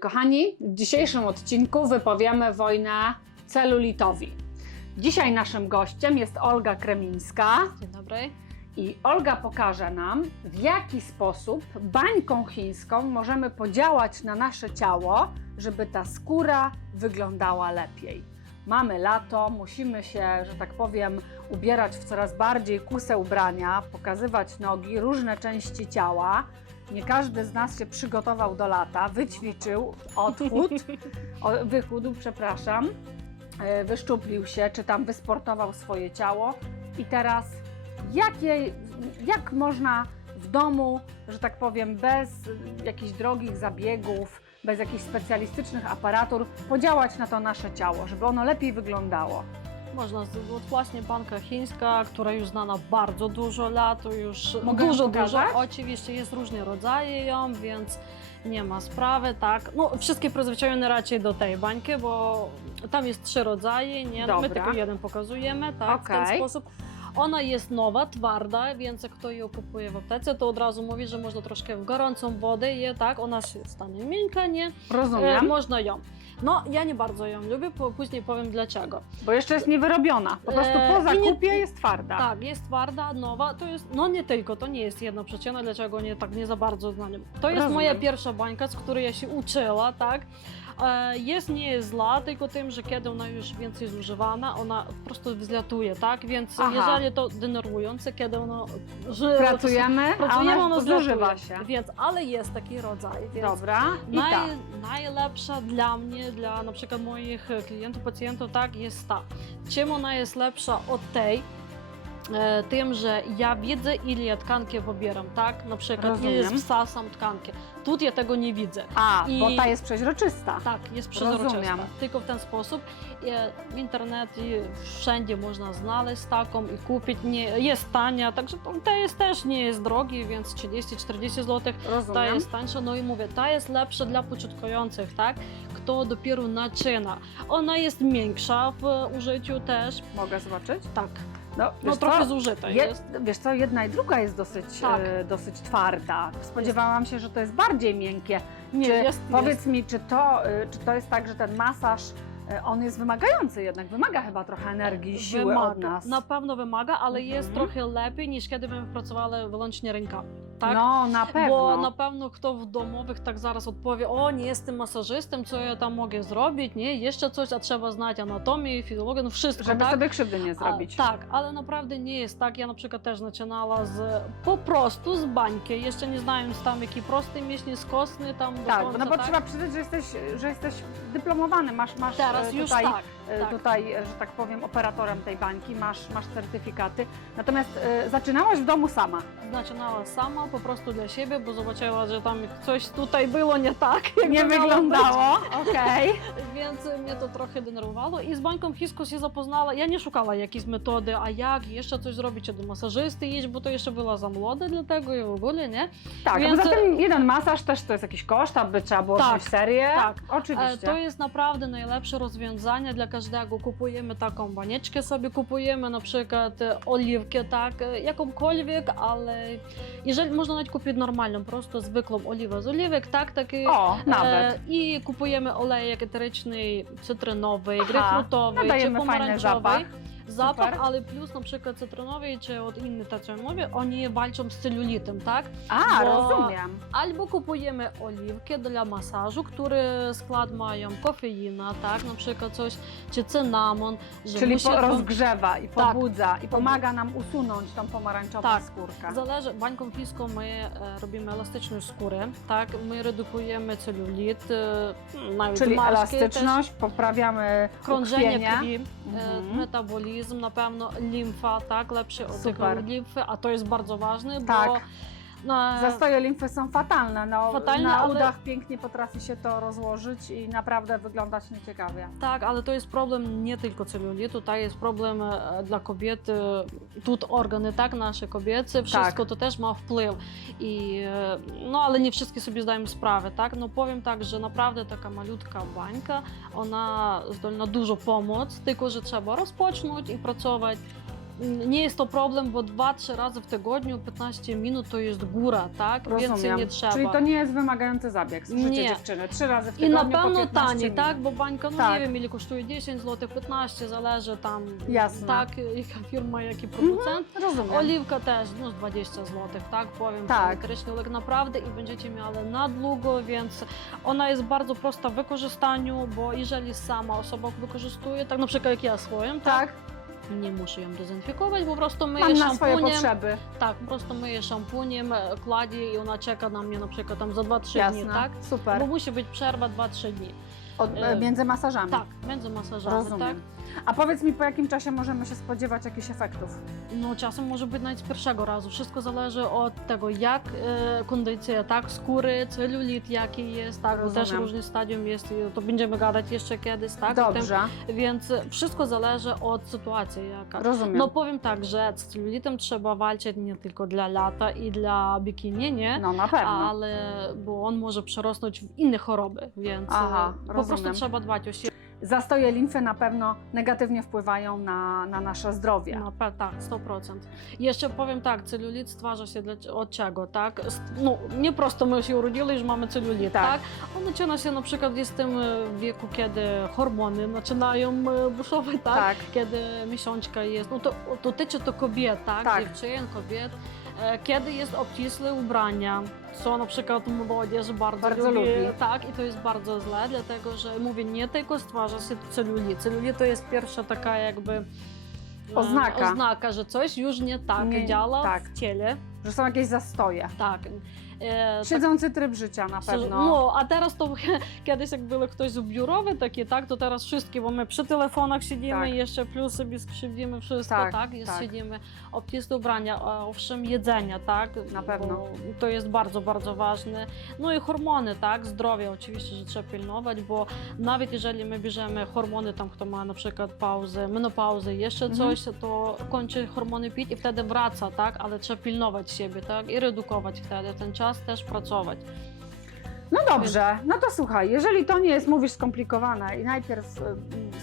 Kochani. W dzisiejszym odcinku wypowiemy wojnę celulitowi. Dzisiaj naszym gościem jest Olga Kremińska Dzień dobry. i Olga pokaże nam, w jaki sposób bańką chińską możemy podziałać na nasze ciało, żeby ta skóra wyglądała lepiej. Mamy lato, musimy się, że tak powiem, ubierać w coraz bardziej kuse ubrania, pokazywać nogi, różne części ciała. Nie każdy z nas się przygotował do lata, wyćwiczył odchód, o, wychudł, przepraszam, e, wyszczuplił się, czy tam wysportował swoje ciało. I teraz jakie, jak można w domu, że tak powiem, bez jakichś drogich zabiegów, bez jakichś specjalistycznych aparatur podziałać na to nasze ciało, żeby ono lepiej wyglądało? Można, z- od właśnie banka chińska, która już znana bardzo dużo lat, już Mogę dużo, dużo. Oczywiście jest różne rodzaje ją, więc nie ma sprawy, tak. No, wszystkie przyzwyczajone raczej do tej bańki, bo tam jest trzy rodzaje, nie? No, My Dobra. tylko jeden pokazujemy, tak, w Okej. ten sposób. Ona jest nowa, twarda, więc jak kto ją kupuje w aptece, to od razu mówi, że można troszkę w gorącą wodę je, tak, ona się stanie miękka, nie? E, Rozumiem, można ją. No, ja nie bardzo ją lubię, po, później powiem dlaczego. bo jeszcze jest niewyrobiona. Po prostu E, po i nie- zakupie jest twarda. Tak, jest twarda, nowa, to jest, no nie tylko, to nie jest jedna przyczyna, dlaczego nie tak nie za bardzo znam. To jest Rozumiem. moja pierwsza bańka, z której ja się uczyła, tak. E, Jest nie jest zła, tylko tym, że kiedy ona już więcej zużywana, ona po prostu wzlatuje, tak? Więc Aha. jeżeli to denerwujące, kiedy ono że, Pracujemy, a pracujemy, ona ono zużywa się. Więc, ale jest taki rodzaj, więc Dobra, i Naj, tak. Najlepsza dla mnie, dla na przykład moich klientów, pacjentów, tak, jest ta. Czym ona jest lepsza od tej? E, tym, że ja widzę, ile ja tkanki pobieram, tak? Na przykład, ile Rozumiem. wsasam tkanki. Tu ja tego nie widzę. A, i- bo ta jest przeźroczysta. Tak, jest przezroczysta. Rozumiem. Tylko w ten sposób. E, W internecie wszędzie można znaleźć taką i kupić. Nie, jest tania, także to jest też nie jest drogi, więc 30-40 zł ta jest tańsza, no i mówię, ta jest lepsza dla początkujących, tak? Kto dopiero zaczyna. Ona jest większa w użyciu też, Mogę zobaczyć? tak, No, no trochę co? zużyta Je, jest. wiesz co, jedna i druga jest dosyć, Tak. e, dosyć twarda. Spodziewałam się, że to jest bardziej miękkie. Nie, czy, jest, powiedz mi, czy to, e, czy to jest tak, że ten masaż, on jest wymagający jednak, wymaga chyba trochę energii, siły Wymaga. od nas. Na pewno wymaga, ale Mhm. jest trochę lepiej niż kiedy bym pracowała wyłącznie rękami. Tak? No, na pewno. Bo na pewno kto w domowych tak zaraz odpowie, o nie jestem masażystą, co ja tam mogę zrobić, nie, jeszcze coś, a trzeba znać anatomię, fizjologię, no wszystko, Żeby tak? sobie krzywdy nie A, zrobić. tak, ale naprawdę nie jest tak. Ja na przykład też zaczynała z po prostu z bańki, jeszcze nie znając tam jaki prosty mięśnie skosny tam do Tak, końca, no bo tak? trzeba przyznać, że jesteś, że jesteś dyplomowany, masz, masz Teraz e, już tutaj, tak, e, tak. tutaj, e, że tak powiem, operatorem tej bańki, masz, masz certyfikaty. Natomiast e, zaczynałaś w domu sama. Zaczynała sama, po prostu dla siebie, bo zobaczyła, że tam coś tutaj było nie tak. jak Nie miało wyglądało, okej. Więc mnie to trochę denerwowało i z bańką Hisko się zapoznała. Ja nie szukała jakiejś metody, a jak jeszcze coś zrobić, czy do masażysty iść, bo to jeszcze była za młoda dla tego i w ogóle, nie? Tak, Więc- poza tym jeden masaż też to jest jakiś koszt, aby trzeba było Tak, wziąć serię. tak. E, Oczywiście. To jest naprawdę najlepsze rozwiązanie dla każdego. Kupujemy taką banieczkę sobie, kupujemy na przykład e, oliwkę, tak, e, jakąkolwiek, ale jeżeli można nawet kupić normalną, prosto zwykłą oliwę z oliwek, tak, taki. O, nawet. E, I kupujemy olejek eteryczny, cytrynowy, grejpfrutowy czy pomarańczowy. fajny zapach. Zapach, Super. ale plus na przykład cytrynowy czy od innych tacynowy, oni walczą z celulitem, tak? A, bo- rozumiem. Albo kupujemy oliwki dla masażu, które skład mają kofeina, tak, na przykład coś, czy cynamon, że Czyli musi po, wam- rozgrzewa i Tak. pobudza i pomaga nam usunąć tą pomarańczową Tak. skórkę. Zależy, bańką fiską my e, robimy elastyczną skórę, tak, my redukujemy celulit, e, nawet Czyli zmarszki elastyczność, poprawiamy też, krążenie krwi, e, Mhm. metabolizm, na pewno limfa, tak, lepszy Super. oddych limfy, a to jest no, Zastoje limfy są fatalne. No, Fatalne, na ale- udach pięknie potrafi się to rozłożyć i naprawdę wyglądać nieciekawie. Tak, ale to jest problem nie tylko celulitu, to jest problem e, dla kobiet, tut organy, tak, nasze kobiece, tak. wszystko to też ma wpływ. I, e, no ale nie wszystkie sobie zdają sprawę, tak, no powiem tak, że naprawdę taka malutka bańka, ona zdolna dużo pomóc, tylko że trzeba rozpocząć i pracować nie jest to problem, bo 2-3 razy w tygodniu 15 minut to jest góra, tak? Więcej Rozumiem. nie trzeba. Czyli to nie jest wymagający zabieg, słyszycie Nie. dziewczyny? Trzy razy w I tygodniu na pewno po 15 taniej, minut. tak? Bo bańka, no Tak. nie wiem, ile kosztuje 10 zł, 15, zależy tam, Jasne. tak, jaka firma, jaki producent. Rozumiem. Oliwka też, no z 20 zł, tak powiem, Tak. kreśniolek naprawdę i będziecie mieli na długo, więc ona jest bardzo prosta w wykorzystaniu, bo jeżeli sama osoba wykorzystuje, tak na przykład jak ja swoją, tak, Tak, nie muszę ją dezynfekować, po prostu myję mam na swoje potrzeby. tak, po prostu myję szampuniem, kładzie i ona czeka na mnie na przykład tam za 2-3 Jasne, dni, tak? super. Bo musi być przerwa 2-3 dni. Od, e, między masażami. Tak, między masażami, tak? Rozumiem. A powiedz mi, po jakim czasie możemy się spodziewać jakichś efektów? No czasem może być nawet z pierwszego razu. Wszystko zależy od tego, jak e, kondycja, tak, skóry, celulit jaki jest, tak, bo też Rozumiem. różny stadium jest, i to będziemy gadać jeszcze kiedyś, tak? o Dobrze, Tym, więc wszystko zależy od sytuacji jaka. rozumiem. No powiem tak, że z celulitem trzeba walczyć nie tylko dla lata i dla bikini, nie? no na pewno. Ale, bo on może przerosnąć w inne choroby, więc Aha, e, po. Prostu trzeba dbać o siebie. Zastoje limfy na pewno negatywnie wpływają na, na nasze zdrowie. No, pe- tak, 100%. Jeszcze powiem tak, celulit stwarza się dla, od czego, tak? S- No, nie prosto my się urodzili, już mamy celulit, Tak. tak? On zaczyna się na przykład jest w tym e, wieku, kiedy hormony zaczynają e, buszować, tak? tak. Kiedy miesiączka jest, no to dotyczy to kobiet, tak? Tak. Dziewczyn, kobiet. E, Kiedy jest obcisłe ubrania, co na przykład młodzież bardzo, Bardzo lubi. Tak, i to jest bardzo źle, dlatego że mówię, nie tylko stwarza się celulit. Celulit to jest pierwsza taka jakby e, Oznaka. oznaka, że coś już nie tak Nie- działa tak. w ciele. Że są jakieś zastoje. Tak. E, Siedzący tryb życia na pewno. No, a teraz to kiedyś jak był ktoś biurowy taki, tak, to teraz wszystkie, bo my przy telefonach siedzimy Tak. jeszcze plus sobie skrzywimy wszystko, Tak, tak, jest, tak. siedzimy, obcisłe ubrania, owszem jedzenia, tak, Na pewno. bo to jest bardzo, bardzo ważne. No i hormony, tak, zdrowie oczywiście, że trzeba pilnować, bo nawet jeżeli my bierzemy hormony, tam kto ma na przykład pauzę, menopauzę, jeszcze Mhm. coś, to kończy hormony pić i wtedy wraca, tak, ale trzeba pilnować siebie, tak, i redukować wtedy ten czas, też pracować. No dobrze, no to słuchaj, jeżeli to nie jest, mówisz, skomplikowane i najpierw y,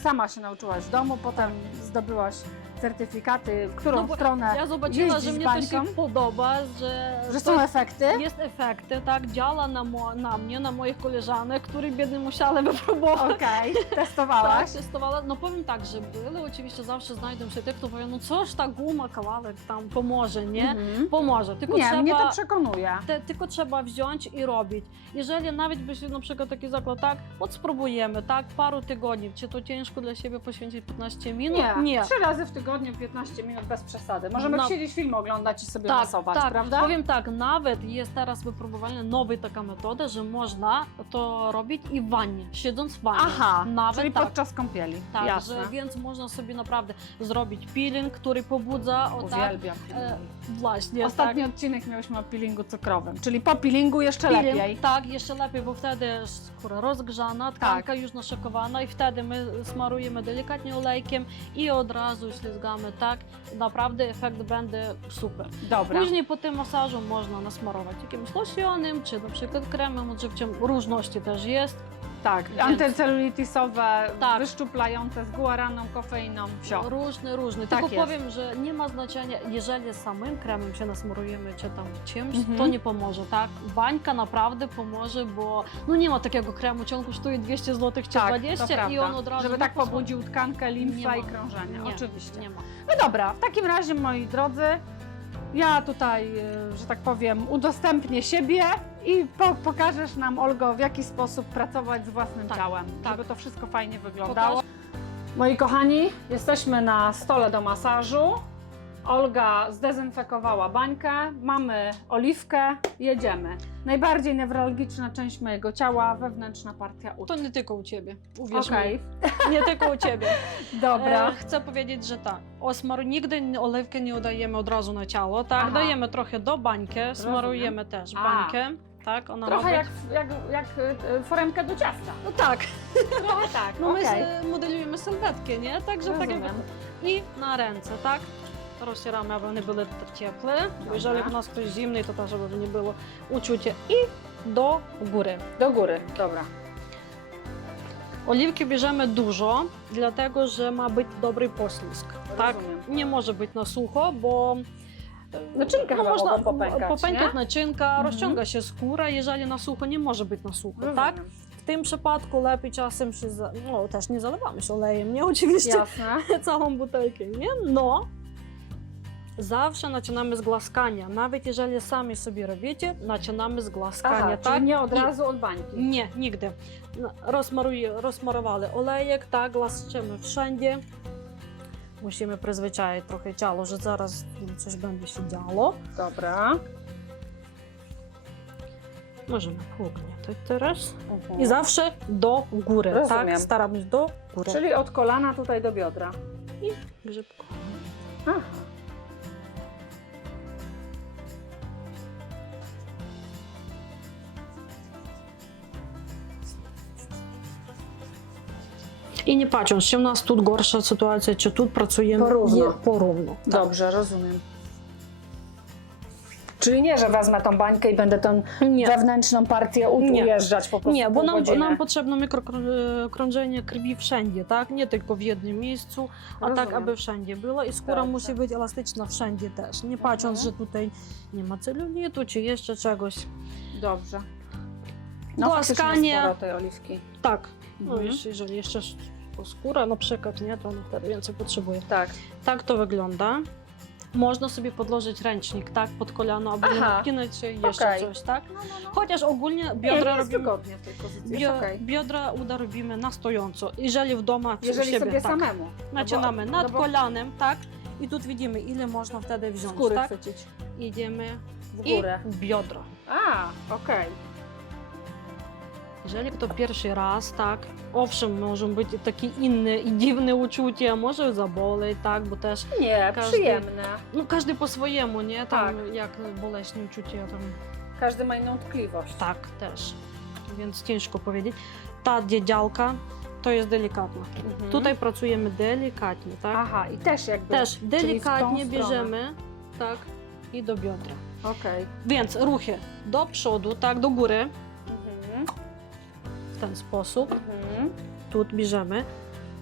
sama się nauczyłaś w domu, potem zdobyłaś certyfikaty, w którą No bo stronę Ja zobaczyła, jeździć że mnie to się podoba, że, że są efekty? jest efekty, tak, działa na, mo, na mnie, na moich koleżanek, które biedne musiały wypróbować. Okej, Tak, testowałaś? testowała. No powiem tak, że były, oczywiście zawsze znajdą się te, kto powie, no coś ta guma, kawałek tam pomoże, nie? Mhm. Pomoże, tylko Nie, trzeba... mnie to przekonuje. Te, tylko trzeba wziąć i robić. Jeżeli nawet by się na przykład taki zakład, tak, od spróbujemy, tak, paru tygodni, czy to ciężko dla siebie poświęcić 15 minut? Nie, Nie. trzy razy w tygodniu 15 minut bez przesady. Możemy No. siedzieć film oglądać i sobie Tak, masować, tak. prawda? Powiem tak, nawet jest teraz wypróbowana nowa taka metoda, że można to robić i w wannie, siedząc w wannie. Aha, nawet czyli tak. podczas kąpieli. Tak, Jasne. że, więc można sobie naprawdę zrobić peeling, który pobudza o tak. Uwielbiam E, peelingi. właśnie. Ostatni tak. odcinek mieliśmy o peelingu cukrowym, czyli po peelingu jeszcze Peeling, lepiej. Tak, jeszcze lepiej, bo wtedy skóra rozgrzana, tkanka Tak. już naszykowana i wtedy my smarujemy delikatnie olejkiem i od razu tak. Naprawdę efekt będzie super. Dobra. Później po tym masażu można nasmarować jakimś lotionem, czy na przykład kremem odżywczym. Różności też jest. Tak, antycelulitisowe, Tak. wyszczuplające z guaraną, kofeiną, wsio. Różne, różne. Tak Tylko jest. powiem, że nie ma znaczenia, jeżeli samym kremem się nasmarujemy, czy tam czymś, Mhm. to nie pomoże, tak? Bańka naprawdę pomoże, bo no nie ma takiego kremu, czy on kosztuje 200 zł czy Tak, 20 to prawda. i on od razu... Żeby tak pobudził tkankę, Nie limfa ma. i krążenie, Nie, oczywiście. Nie ma. No dobra, w takim razie moi drodzy, ja tutaj, e, że tak powiem, udostępnię siebie i po, pokażesz nam, Olgo, w jaki sposób pracować z własnym Tak, ciałem, tak. żeby to wszystko fajnie wyglądało. Moi kochani, jesteśmy na stole do masażu. Olga zdezynfekowała bańkę, mamy oliwkę, jedziemy. Najbardziej newralgiczna część mojego ciała, wewnętrzna partia ud. To nie tylko u Ciebie, uwierz Okej, mi. Nie tylko u Ciebie. dobra. E, chcę powiedzieć, że tak, osmaru nigdy nie- olewkę nie dodajemy od razu na ciało, tak? Aha. Dajemy trochę do bańki, smarujemy też A. Tak, ona Trochę ma jak, być... jak, jak e, foremkę do ciasta. No tak, Trochę tak, no my okej. z- modelujemy sylwetkę, nie? Także tak Rozumiem. jakby... I na ręce, tak? Rozcieramy, aby one były ciepłe. Jeżeli u nas ktoś zimny, to też, żeby nie było uczucie. I do góry. Do góry, dobra. Oliwki bierzemy dużo, dlatego że ma być dobry poślizg. tak? Rozumiem. Nie może być na sucho, bo Naczynka no, chyba można mogą popękać, popękać nie? naczynka, Mhm. rozciąga się skóra, jeżeli na sucho nie może być na sucho, tak? Rozumiem. W tym przypadku lepiej czasem się, za, no też nie zalewamy się olejem, nie? Oczywiście Jasne. całą butelkę, nie? No, zawsze zaczynamy z głaskania. Nawet jeżeli sami sobie robicie, zaczynamy z głaskania, Aha, tak? czyli nie od I- razu od Musimy przyzwyczaić trochę ciało, że zaraz coś będzie się działo. Dobra. Możemy pogniatać teraz. Mhm. I zawsze do góry, Rozumiem. tak? Staramy się do góry. Czyli od kolana tutaj do biodra. Grzybko. Aha. I nie patrząc, czy u nas tu gorsza sytuacja, czy tu pracujemy Porówno. porówno. Tak. Dobrze, rozumiem. Czyli nie, że wezmę tą bańkę i będę tą Nie. wewnętrzną partię u- Nie. ujeżdżać po prostu Nie, bo pół nam, godziny. potrzebne mikrokrążenie krwi wszędzie, tak? Nie tylko w jednym miejscu, a tak, aby wszędzie było. I skóra Dobrze. musi być elastyczna wszędzie też. Nie patrząc, Mhm. że tutaj nie ma celulitu, czy jeszcze czegoś. Dobrze. Głaskanie. faktycznie sporo tej oliwki. Tak. No Mhm. jeszcze, jeżeli jeszcze to skóra na przykład, nie, to ona wtedy więcej potrzebuje. Tak. Tak to wygląda. Można sobie podłożyć ręcznik, tak, pod kolano, aby nie Aha. się jeszcze Okej. coś, tak? No, no, no. Chociaż ogólnie Nie, biodra jest robimy... wygodnie w tej pozycji, jest Bio, okej. Biodra uda robimy na stojąco. Jeżeli w domu, czy u Jeżeli siebie, sobie tak. samemu. Zaczynamy no bo, nad no bo kolanem, tak? I tu widzimy, ile można wtedy wziąć, skóry tak? chwycić Idziemy w i górę. w biodro. A, okej. Jeżeli kto pierwszy raz, tak, owszem, może być takie inne i dziwne uczucie, może zaboleć, tak, bo też, Nie, Każdy- przyjemne. no każdy po swojemu, nie, tam Tak. jak boleśne uczucie, tam, Każdy ma inną tkliwość. tak, też, więc ciężko powiedzieć. Ta dziedzialka to jest delikatna. Mhm. Tutaj pracujemy delikatnie, tak? Aha, i też jakby. Też delikatnie stronę. bierzemy, tak, i do biodra. Okej. Więc ruchy do przodu, tak, do góry. W ten sposób. Mhm. Tu bierzemy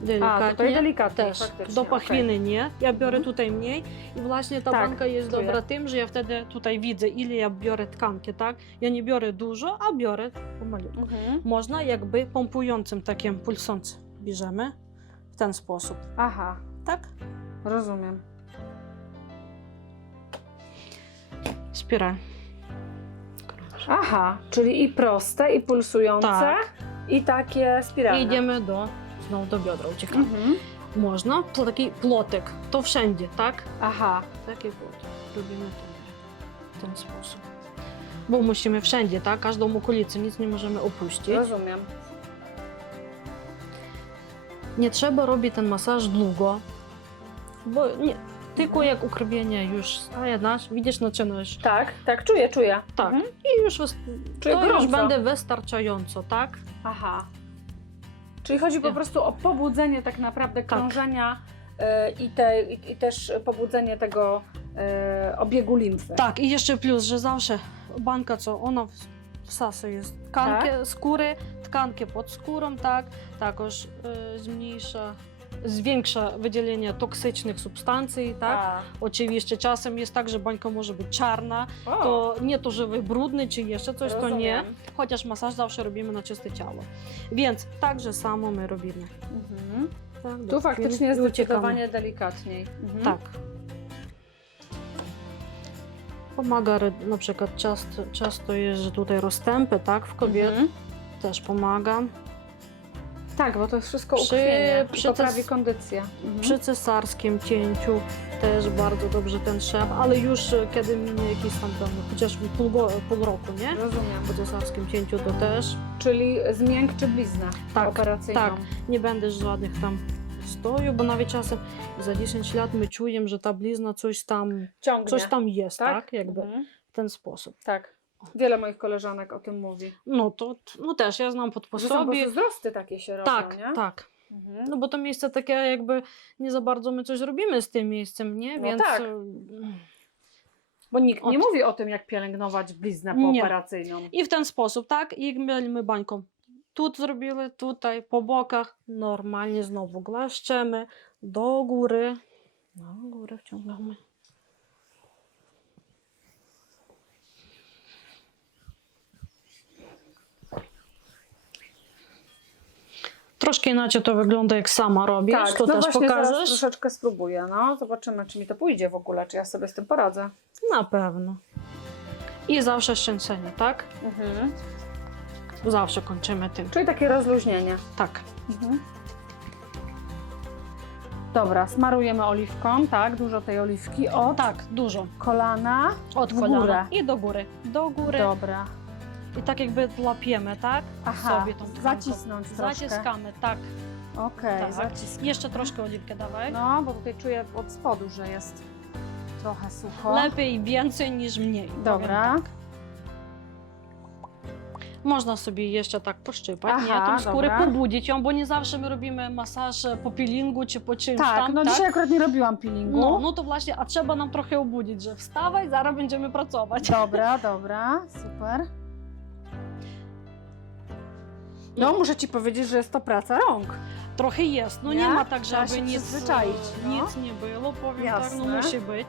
A, delikatnie. tutaj delikatnie, też. faktycznie. Do okej. pachwiny nie. Ja biorę Mhm. tutaj mniej i właśnie ta Tak, banka jest czuję. dobra tym, że ja wtedy tutaj widzę, ile ja biorę tkanki, tak? Ja nie biorę dużo, a biorę pomalutku. Mhm. Można jakby pompującym takim pulsącym bierzemy w ten sposób, Aha, tak? rozumiem. Spiralь. Aha, czyli i proste, i pulsujące, Tak. I takie spiralne. I idziemy do, znowu do biodra uciekamy. Mhm. Można, pl- taki plotek, to wszędzie, tak? Aha, Taki plotek. Robimy to w ten sposób. Bo musimy wszędzie, tak? Każdą okolicę, nic nie możemy opuścić. rozumiem. Nie trzeba robić ten masaż długo, bo nie, tyku jak ukrwienie już staje nasz, widzisz na ciemność. Tak, tak, czuję, czuję. Tak. Mhm. I już Czuję to już będę wystarczająco, tak? Aha. Czyli chodzi po prostu o pobudzenie tak naprawdę tak. krążenia e, i, te, i, też pobudzenie tego e, obiegu limfy. Tak, i jeszcze plus, że zawsze banka, co ona w, w sasy jest, tkankę tak. skóry, tkankę pod skórą, tak, takoż e, zmniejsza zwiększa wydzielenie toksycznych substancji, tak? A. Oczywiście czasem jest tak, że bańka może być czarna, O, to nie to, że wy brudny czy jeszcze coś, to nie. rozumiem. Chociaż masaż zawsze robimy na czyste ciało. Więc tak że samo my robimy. Mhm. Tak, Tu faktycznie jest zdecydowanie delikatniej. Mhm. Tak. Pomaga re- na przykład często, często jest, że tutaj rozstępy, tak, w kobiet Mhm. też pomaga. Tak, bo to jest wszystko Przy- ukrwienie, przy poprawi ces- kondycję. Mhm. Przy cesarskim cięciu też bardzo dobrze ten szef, ale już e, kiedy minie jakiś tam, tam chociaż pół, go- pół roku, nie? Rozumiem. Po cesarskim cięciu to też Czyli zmiękczy bliznę Tak, operacyjną. tak. nie będę żadnych tam stoju, bo nawet czasem za 10 lat my czujemy, że ta blizna coś tam, Ciągnie. coś tam jest, tak? tak? Jakby Mhm. w ten sposób. Tak. Wiele moich koleżanek o tym mówi. No to no też ja znam pod Że są po posobie. prostu wzrosty takie się robią, Tak, nie? tak. Mhm. No bo to miejsce takie jakby nie za bardzo my coś robimy z tym miejscem, nie? No Więc tak. e, Bo nikt nie Od- mówi o tym, jak pielęgnować bliznę Nie. pooperacyjną. i w ten sposób, tak? I mielimy bańką. Tu zrobili, tutaj, po bokach, normalnie znowu głaszczemy do góry. No, górę wciągamy. Troszkę inaczej to wygląda, jak sama robisz. Tak, to no też zaraz pokażesz? troszeczkę spróbuję, no. Zobaczymy, czy mi to pójdzie w ogóle, czy ja sobie z tym poradzę. Na pewno. I zawsze szczęcenie, tak? Mhm. Zawsze kończymy tym. Czyli takie rozluźnienie. Tak. Mhm. Dobra, smarujemy oliwką, tak? Dużo tej oliwki od Tak, dużo. kolana Od w kolana górę. i do góry. Do góry. Dobra. I tak jakby lapiemy, tak? Aha, Sobie tą tkanką. zacisnąć troszkę. Zaciskamy, tak. Okej, Tak. zaciskamy. Jeszcze troszkę oliwkę dawaj. No, bo tutaj czuję od spodu, że jest trochę sucho. Lepiej więcej niż mniej. Dobra. Tak. Można sobie jeszcze tak poszczypać, Aha, nie? Tą skórę dobra. pobudzić ją, bo nie zawsze my robimy masaż po peelingu czy po czymś Tak, tam. no tak? dzisiaj akurat nie robiłam peelingu. No, no to właśnie, a trzeba nam trochę obudzić, że wstawaj, zaraz będziemy pracować. Dobra, dobra, super. No, muszę ci powiedzieć, że jest to praca rąk. Trochę jest, no nie, Nie? ma tak, Trzeba żeby się nic, przyzwyczaić, no. nic nie było, powiem tak, no musi być.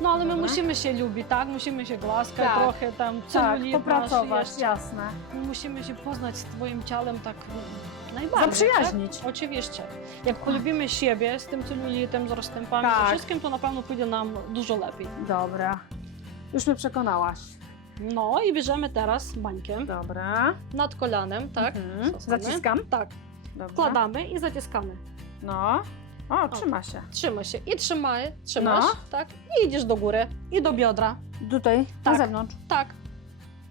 No ale my Dobra. musimy się lubić, tak? Musimy się głaskać, Tak. trochę tam Tak, celulit nasz popracować, jeszcze. jasne. Musimy się poznać z Twoim ciałem tak najbardziej. Zaprzyjaźnić. Tak? Oczywiście. Jak polubimy siebie z tym celulitem, z rozstępami, Tak. ze wszystkim, to na pewno pójdzie nam dużo lepiej. Dobra. Już mnie przekonałaś. No i bierzemy teraz bańkę Dobra. nad kolanem, tak? Mhm. Stosujemy. Zaciskam. Tak. Dobra. Wkładamy i zaciskamy. No. O, trzyma się. Trzyma się i trzymaj, trzymasz, No. tak? I idziesz do góry i do biodra. Tutaj, na Tak. zewnątrz. Tak.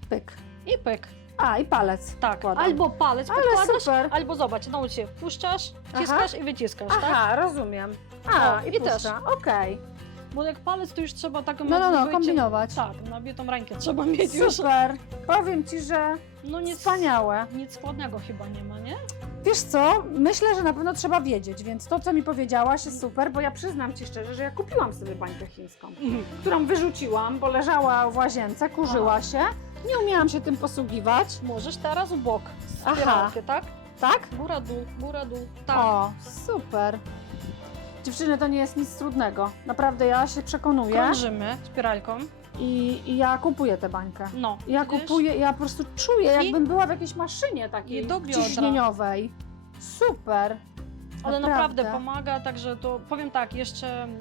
Pyk. I pyk. A, i palec. Tak. Wkładam. Albo palec Ale podkładasz, super. albo zobacz, naucz się, wpuszczasz, Aha. ciskasz i wyciskasz, tak? Aha, rozumiem. A, O, i, i też. puszcza. Okej. Bo jak palec, to już trzeba taką No, no, no, wycie- kombinować. Tak, nabitą rękę trzeba mieć już. Super. Powiem ci, że No nic, wspaniałe. nic składnego chyba nie ma, nie? Wiesz co, myślę, że na pewno trzeba wiedzieć, więc to, co mi powiedziałaś jest super, bo ja przyznam ci szczerze, że ja kupiłam sobie bańkę chińską, którą wyrzuciłam, bo leżała w łazience, kurzyła się, nie umiałam się tym posługiwać. Możesz teraz w bok, Aha. spiralkę, tak? Tak? Góra, dół, góra, dół, tak. O, super. Dziewczyny, to nie jest nic trudnego. Naprawdę, ja się przekonuję Krążymy spiralką. i, i ja kupuję tę bańkę. No, Ja widzisz? kupuję, ja po prostu czuję, I- jakbym była w jakiejś maszynie takiej I do biodra. ciśnieniowej. Super. Ale naprawdę pomaga, także to powiem tak, jeszcze mm,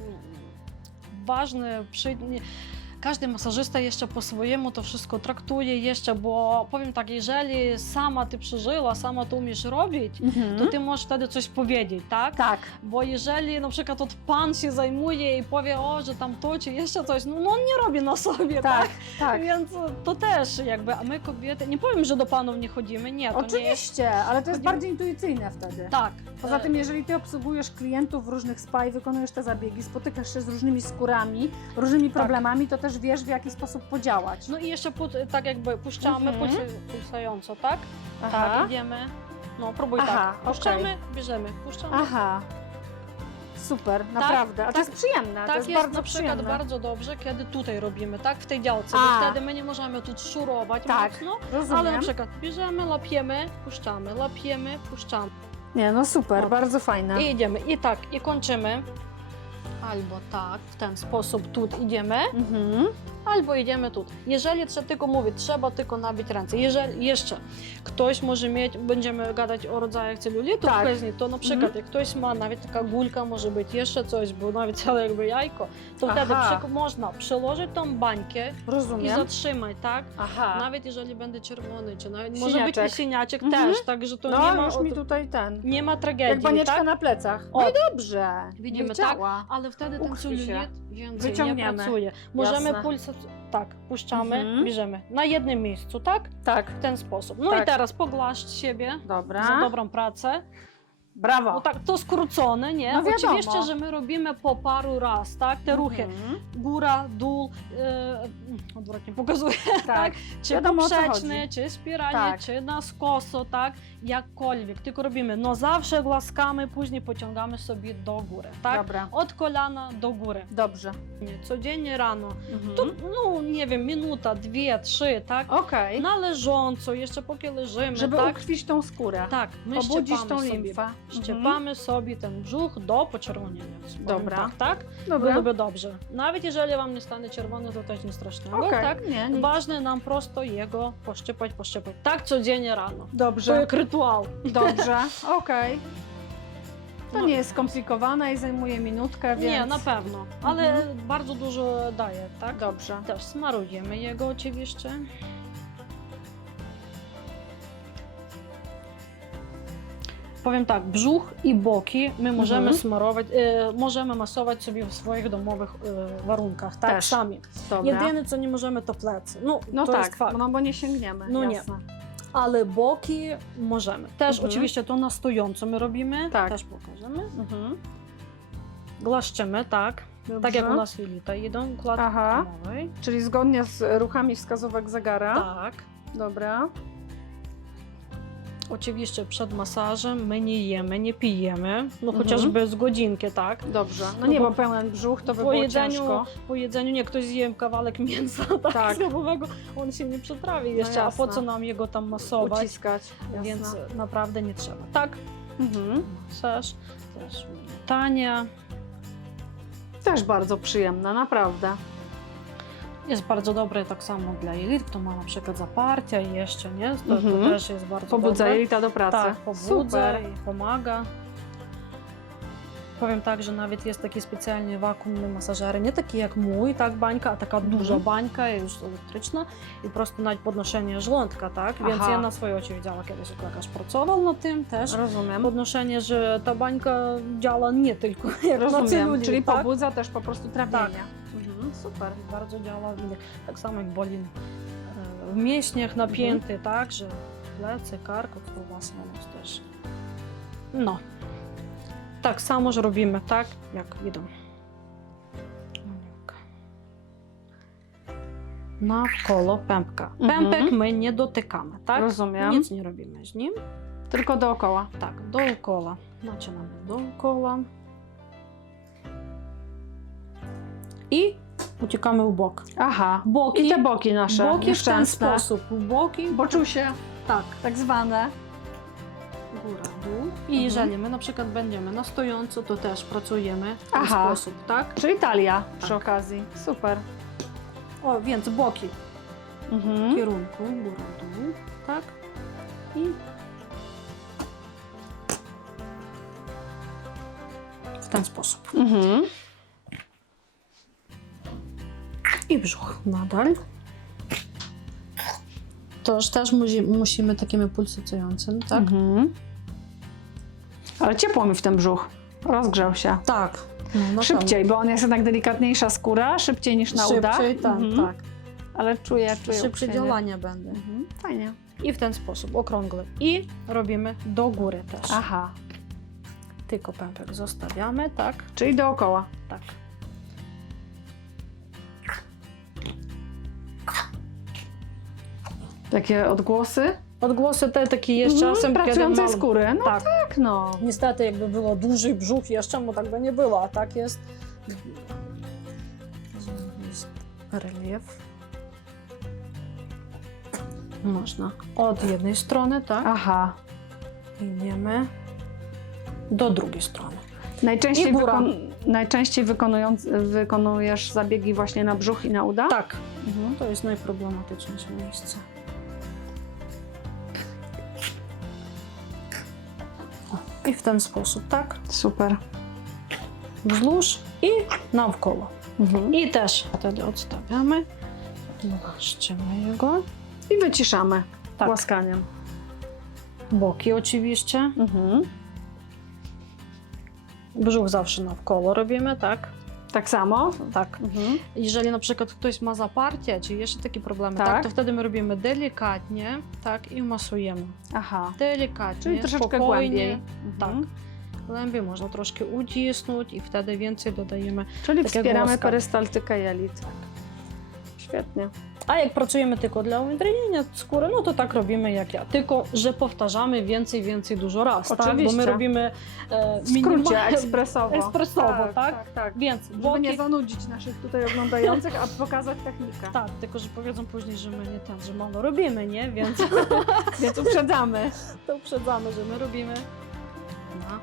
ważne, przy, nie, każdy masażysta jeszcze po swojemu to wszystko traktuje jeszcze, bo powiem tak, jeżeli sama ty przeżyła, sama to umiesz robić, Mhm. to ty możesz wtedy coś powiedzieć, tak? Tak. Bo jeżeli na przykład od pan się zajmuje i powie, o, że tam to czy jeszcze coś, no, no on nie robi na sobie, tak? Tak, tak. Więc to też jakby, a my kobiety, nie powiem, że do panów nie chodzimy, nie, to nie jest, Oczywiście, ale to jest Chodzimy- bardziej intuicyjne wtedy. tak. Poza e, tym, jeżeli ty obsługujesz klientów w różnych spa i wykonujesz te zabiegi, spotykasz się z różnymi skórami, różnymi problemami, to też wiesz, w jaki sposób podziałać. No i jeszcze put, tak jakby puszczamy Mhm. mhm. pulsająco, tak? Aha. Tak, idziemy. No próbuj Aha, tak. Puszczamy, bierzemy, puszczamy. Aha. Super, naprawdę. A to tak. jest przyjemne, Tak to jest, jest, bardzo na przykład przyjemne. bardzo dobrze, kiedy tutaj robimy, tak? W tej działce, A. bo wtedy my nie możemy tu szurować Tak, mocno, Rozumiem. ale na przykład bierzemy, lapiemy, puszczamy, lapiemy, puszczamy. Nie, no super, O. bardzo fajne. I idziemy. I tak, i kończymy. Albo tak, w ten sposób tu idziemy, Mhm. Albo idziemy tu. Jeżeli trzeba tylko mówić, trzeba tylko nabić ręce. Jeżeli jeszcze ktoś może mieć, będziemy gadać o rodzajach celulitu Tak. później, to na przykład jak ktoś ma nawet taka gulka, może być jeszcze coś, bo nawet całe jakby jajko, to wtedy Aha. przyk- można przełożyć tą bańkę i Rozumiem. zatrzymać, tak? Aha. Nawet jeżeli będzie czerwony, czy nawet może być i siniaczek Mhm. też, także to no, nie ma, już mi tutaj ten. nie ma tragedii, Jak banieczka tak? na plecach. O. No i dobrze. Widzimy, tak? ale wtedy ten celulit więcej nie pracuje. Możemy Jasne. puls... Tak, puszczamy, Mhm. bierzemy na jednym miejscu, tak? Tak. W ten sposób. No Tak. i teraz pogłaszcz siebie Dobra. za dobrą pracę. Brawo. No tak, to skrócone, nie? No wiadomo. Oczywiście, że my robimy po paru raz, tak? Te ruchy. Mhm. Góra, dół, e, odwrotnie pokazuję, tak? Tak. Czy Wiadomo, poprzeczny, czy spiralnie, Tak. czy na skoso, tak? Jakkolwiek, tylko robimy. No zawsze głaskamy, później pociągamy sobie do góry, tak? Dobra. Od kolana do góry. Dobrze. Nie, Codziennie rano. Mhm. To no, nie wiem, minuta, dwie, trzy, tak? Okej. Na leżąco, jeszcze póki leżymy, Żeby tak? ukrwić tą skórę. Tak, my ściepamy tą sobie, limfę. Mhm. Ściepamy sobie ten brzuch do poczerwonienia. powiem Dobra. Tak, tak? Dobra. Byłoby dobrze. Nawet jeżeli wam nie stanie czerwony, to też nic strasznego, Okej, tak? nie, nic. Ważne nam prosto jego poszczepać, poszczepać. Tak codziennie rano. To Dobrze, jak rytuał. dobrze, okej. To nie jest skomplikowane i zajmuje minutkę, więc... Nie, na pewno, ale Mhm. bardzo dużo daje, tak? Dobrze. Też smarujemy jego oczywiście. Powiem tak, brzuch i boki my możemy Mhm. smarować, e, możemy masować sobie w swoich domowych e, warunkach, tak, Też. sami. Dobra. Jedyne, co nie możemy, to plecy. No, No to tak, jest fakt. no bo nie sięgniemy, No nie. jasne. Ale boki możemy. Też Mhm. oczywiście to na stojąco my robimy, Tak. też pokażemy. Mhm. Głaszczymy, tak, tak jak u nas jelita idą, klatki Aha. Czyli zgodnie z ruchami wskazówek zegara. Tak. Dobra. Oczywiście przed masażem my nie jemy, nie pijemy, no Mhm. chociażby z godzinkę, tak? Dobrze. No No nie, bo bo pełen brzuch to by po było jedzeniu, ciężko. po jedzeniu nie ktoś zje kawałek mięsa tak, Tak. schabowego, on się nie przetrawi jeszcze, a po jasne. co nam jego tam masować? Uciskać. Jasne. Więc naprawdę nie trzeba. Tak, Mhm. masaż, też tania. Też bardzo przyjemna, naprawdę. Jest bardzo dobre tak samo dla jelit, kto ma na przykład zaparcia i jeszcze, nie? To, Mhm. to też jest bardzo Pobudza dobre. jelita do pracy. Tak, pobudza Super. i pomaga. Powiem tak, że nawet jest taki specjalny wakuumny masażery, nie taki jak mój, tak, bańka, a taka Mhm. duża bańka, już elektryczna i prosto na podnoszenie żołądka, tak? Więc Aha. ja na swoje oczy widziała kiedyś, jak lekarz pracował nad tym też. Rozumiem. Podnoszenie, że ta bańka działa nie tylko jak na Rozumiem. Czyli tak? pobudza też po prostu trawienia. Mhm. Super. Bardzo działa, tak samo jak boli e, w mięśniach napięty, Mhm. tak, że plecy, kark, to własna nos też. No. Tak samo że robimy, tak, jak idą. Naokoło pępka. Mhm. Pępek my nie dotykamy, tak? Rozumiem. Nic nie robimy z nim. Tylko dookoła. Tak, dookoła. Zaczynamy dookoła. I uciekamy w bok. Aha. Boki, I te boki nasze boki w ten sposób. Boki, Boczusie, tak, tak zwane. góra, dół. I Mhm. jeżeli my na przykład będziemy na stojąco, to też pracujemy w ten Aha. sposób, tak? Czyli talia przy Tak. okazji. Super. O, więc boki w Mhm. kierunku, góra, dół, tak? I w ten sposób. Mhm. I brzuch nadal. Toż też musi, musimy takimi pulsującymi, tak? Mhm. Ale ciepło mi w ten brzuch. Rozgrzał się. Tak. No, na Szybciej, bo on jest jednak delikatniejsza skóra, szybciej niż na pewno. udach. Szybciej, tak, Mhm. tak. Ale czuję, czuję Szybsze działania będą. Mhm. Fajnie. I w ten sposób, okrągły. I robimy do góry też. Aha. Tylko pępek zostawiamy, tak? Czyli dookoła. Tak. Takie odgłosy. Odgłosy te takie jest Mhm, czasem, Pracującej mam... skóry. No tak, Tak. no. Niestety, jakby było duży brzuch jeszcze, bo tak by nie było, a tak jest. Jest relief. Można od jednej strony, tak? Aha. Idziemy do drugiej strony. Najczęściej, wykon- najczęściej wykonujesz zabiegi właśnie na brzuch i na uda? Tak, Mhm. to jest najproblematyczniejsze miejsce. I w ten sposób, tak? Super. Wzdłuż i naokoło. Mhm. I też wtedy odstawiamy. Głaszczymy jego. I wyciszamy Tak. głaskaniem. Boki oczywiście. Mhm. Brzuch zawsze naokoło robimy, tak? Tak samo? Tak. Mhm. Jeżeli na przykład ktoś ma zaparcie, czy jeszcze takie problemy, tak. Tak. to wtedy my robimy delikatnie, tak, i masujemy. Aha. Delikatnie, Czyli troszeczkę spokojnie. głębiej. Tak. Mhm. Głębiej można troszkę ucisnąć i wtedy więcej dodajemy. Czyli wspieramy perystaltykę jelit. Świetnie. A jak pracujemy tylko dla umiędrenienia skóry, no to tak robimy jak ja. Tylko, że powtarzamy więcej, więcej dużo raz, tak? Bo Oczywiście. my robimy e, W skrócie, minimal- ekspresowo. Ekspresowo, tak? Tak, tak. Więc Żeby nie boki, zanudzić naszych tutaj oglądających, a pokazać technikę. tak, tylko że powiedzą później, że my nie ten, że mało robimy, nie? Więc Więc uprzedzamy. to uprzedzamy, że my robimy na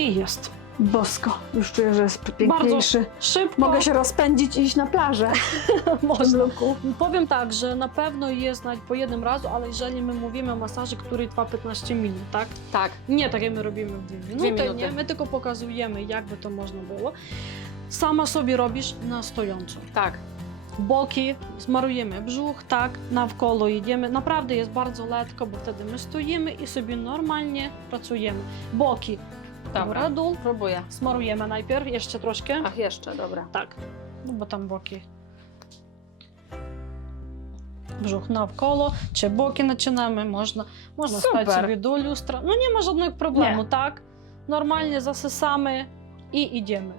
I jest. Bosko. Już czuję, że jest piękniejszy. Szybko. Mogę się rozpędzić i iść na plażę. Można. Powiem tak, że na pewno jest nawet po jednym razu, ale jeżeli my mówimy o masaży, który trwa 15 minut, tak? Tak. Nie tak jak my robimy w dwie minuty, Dwie minuty. nie, my tylko pokazujemy, jakby to można było. Sama sobie robisz na stojąco. Tak. Boki smarujemy brzuch, tak, naokoło idziemy. Naprawdę jest bardzo lekko, bo wtedy my stoimy i sobie normalnie pracujemy. Boki, dobra, dół, Próbuję. smarujemy najpierw, jeszcze troszkę. Ach, jeszcze, dobra. Tak, no bo tam boki. Brzuch naokoło, czy boki nacinamy, można, można stać Super. sobie do lustra. No nie ma żadnego problemu, Nie. tak? Normalnie zasysamy i idziemy.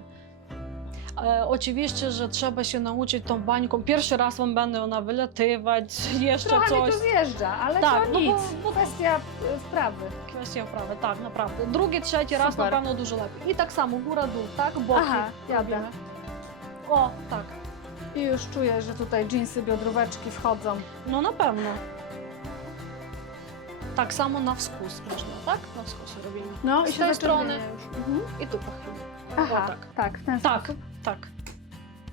E, oczywiście, że trzeba się nauczyć tą bańką. Pierwszy raz wam będę ona wylatywać, jeszcze Trochę coś. mi to zjeżdża, ale Tak, to no nic. bo- bo- Kwestia wprawy. Kwestia wprawy, tak, naprawdę. Drugi, trzeci raz Super. na pewno dużo lepiej. I tak samo, góra, dół, tak? Boki. Aha, jadę. robimy. O, tak. I już czuję, że tutaj dżinsy, biodróweczki wchodzą. No na pewno. Tak samo na wschód można, tak? Na wschód robimy. No Z tej zaczerwienia strony. już. Mhm. I tu pochylimy. Aha, O, tak. tak, w ten Tak, sposób. tak.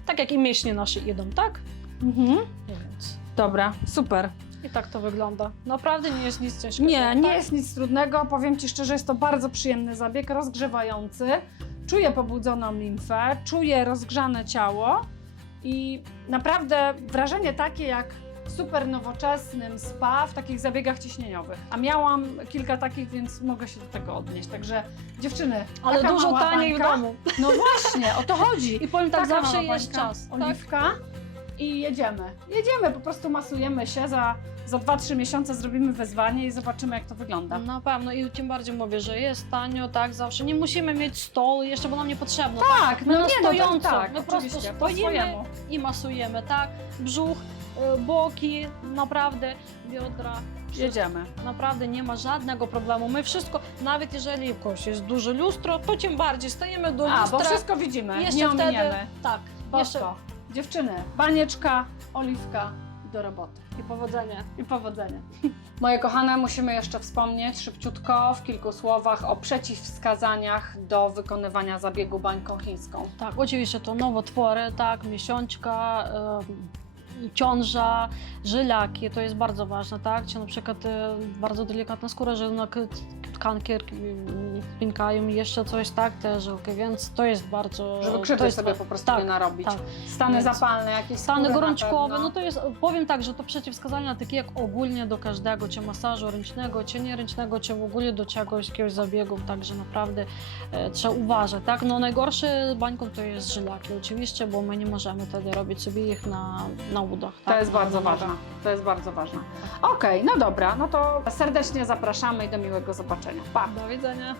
Tak jak i mięśnie nasze idą, tak? Mhm. Więc. Dobra, super. I tak to wygląda. Naprawdę nie jest nic ciężkiego. Nie, nie tak? jest nic trudnego. Powiem Ci szczerze, jest to bardzo przyjemny zabieg, rozgrzewający. Czuję pobudzoną limfę, czuję rozgrzane ciało i naprawdę wrażenie takie jak super nowoczesnym spa w takich zabiegach ciśnieniowych. A miałam kilka takich, więc mogę się do tego odnieść. Także dziewczyny, Ale taka dużo mała taniej w bańka. domu. No właśnie, o to chodzi. I powiem tak, Taka zawsze mała jest bańka, czas. Tak? Oliwka i jedziemy. Jedziemy, po prostu masujemy się. Za, za 2-3 miesiące zrobimy wyzwanie i zobaczymy, jak to wygląda. Na pewno i tym bardziej mówię, że jest tanio, tak, zawsze. Nie musimy mieć stołu, jeszcze bo nam nie potrzebno. Tak, My no na nie, no to stojąco. tak, My po prostu oczywiście, po stoimy swojemu. i masujemy, tak? Brzuch, boki, naprawdę, biodra. wszystko. Jedziemy. Naprawdę nie ma żadnego problemu. My wszystko, nawet jeżeli kogoś jest duże lustro, to tym bardziej stajemy do A, lustra. bo wszystko widzimy, jeszcze nie wtedy, ominiemy. tak, jeszcze Bosko. Dziewczyny, banieczka, oliwka do roboty. i powodzenia. I powodzenia. Moje kochane, musimy jeszcze wspomnieć szybciutko, w kilku słowach o przeciwwskazaniach do wykonywania zabiegu bańką chińską. Tak, oczywiście to nowotwory, tak, miesiączka, e, ciąża, żylaki, to jest bardzo ważne, tak? Czy na przykład e, bardzo delikatna skóra, że na k- tkanki mm, pękają i jeszcze coś, tak, te żyłki, więc to jest bardzo... Żeby krzywdy jest sobie po prostu tak, nie narobić. tak. Stany Więc zapalne, jakieś Stany gorączkowe, no to jest, powiem tak, że to przeciwwskazania takie jak ogólnie do każdego, czy masażu ręcznego, czy nieręcznego, czy w ogóle do czegoś, jakiegoś zabiegu, także naprawdę e, trzeba uważać, tak? No najgorsze bańką to jest żylaki oczywiście, bo my nie możemy wtedy robić sobie ich na, na udach, To tak? jest bardzo ważne. To jest bardzo ważne. Okej, no dobra, no to serdecznie zapraszamy i do miłego zobaczenia. Pa! Do widzenia.